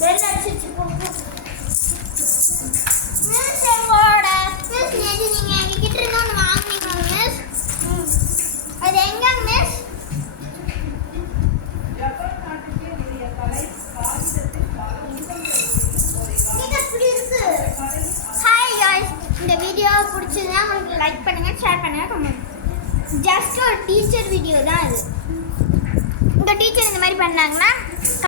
Bell அடிச்சு போட்டு miss எங்களோட மிஸ் நேத்து நீங்க எங்ககிட்ட இருந்து ஒன்று வாங்குனீங்க மிஸ். அது எங்க மிஸ்? ஹாய் காய்ஸ், இந்த வீடியோ பிடிச்சதுன்னா உங்களுக்கு லைக் பண்ணுங்க, ஷேர் பண்ணுங்க, கமெண்ட். ஜஸ்ட் ஒரு டீச்சர் வீடியோ தான் இது. இந்த டீச்சர் இந்த மாதிரி பண்ணாங்கன்னா